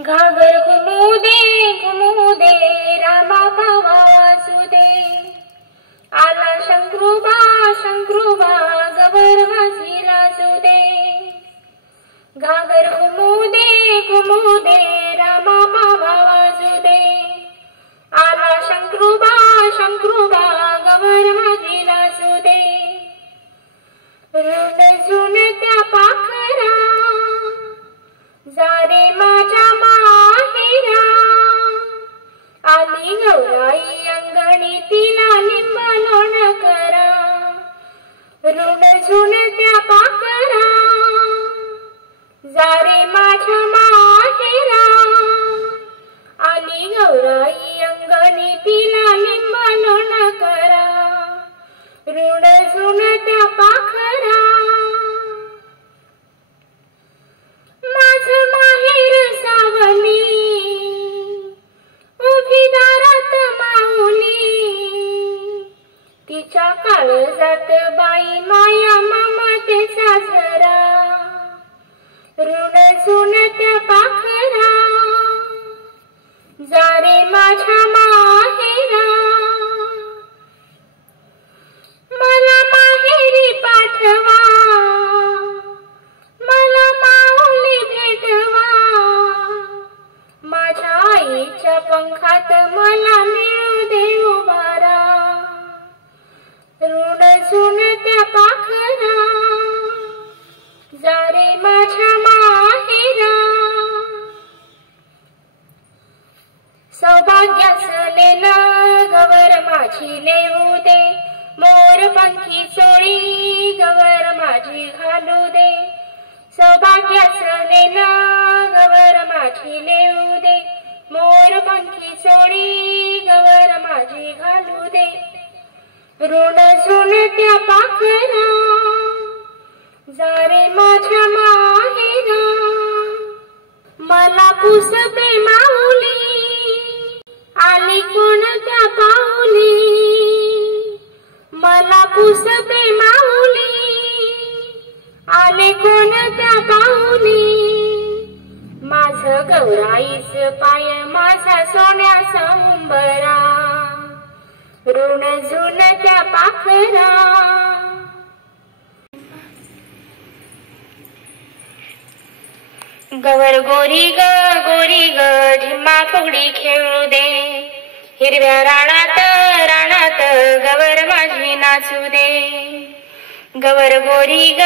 घागर घुमू दे रामा पावा वाजू दे। आला शंकरूबा गवर माझी लाजू दे। घागर घुमू दे रामा पावा वाजू दे। आला शंकरूबा गवर माझी लाजू दे। रुणझुण त्या पाखरा जारे माझ्या माहेरा। आली गौराई अंगणी तिला लिंब लोण करा। रुणझुण त्या पाखरा जारे माझ्या माहेरा। आली गौराई अंगणी तिला लिंब लोण करा। रुणझुण त्या पाखरा माझं माहेर सावली। उभी दारात माऊली तिच्या काळजात बाई माया ममतेचा झरा। रुणझुण त्या पाखरा जारे माझ्या माहेरा। मला माहेरी पाठवा मला माऊली भेटवा। माझ्या आईच्या पंखात मला मिळू दे उभारा। रुणझुण त्या पाखरा जारे माझ्या माहेरा। सौभाग्याचं गवर माझी लेवू दे। मोर पंखी चोळी गवर माझी घालू दे। सौभाग्याचं गवर माझी लेवू दे। मोर पंखी चोळी गवर माझी घालू दे। रुणझुण त्या पाखरा जारे माझ्या माहेरा। मला पुसते माऊली आली कोणत्या पाऊली। मला पुसते माऊली आले कोणत्या पाऊली। माझं गौराईच पाय माझा सोन्याचा उंबरा। रुणझुण त्या पाखरा गवर गोरी ग झिम्मा फुगडी खेळू दे। हिरव्या राणात गवर माझी नाचू दे। गवर गोरी ग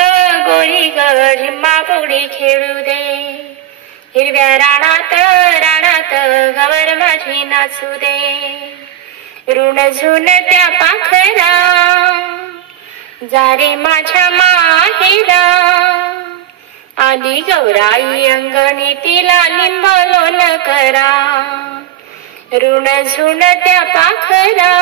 झिम्मा फुगडी खेळू दे। हिरव्या राणात गवर माझी नाचू दे। रुणझुण त्या पाखरा जारे माझ्या माहेरा। आली गौराई अंगणी तिला लिंब लोण करा। रुणझुण त्या पाखरा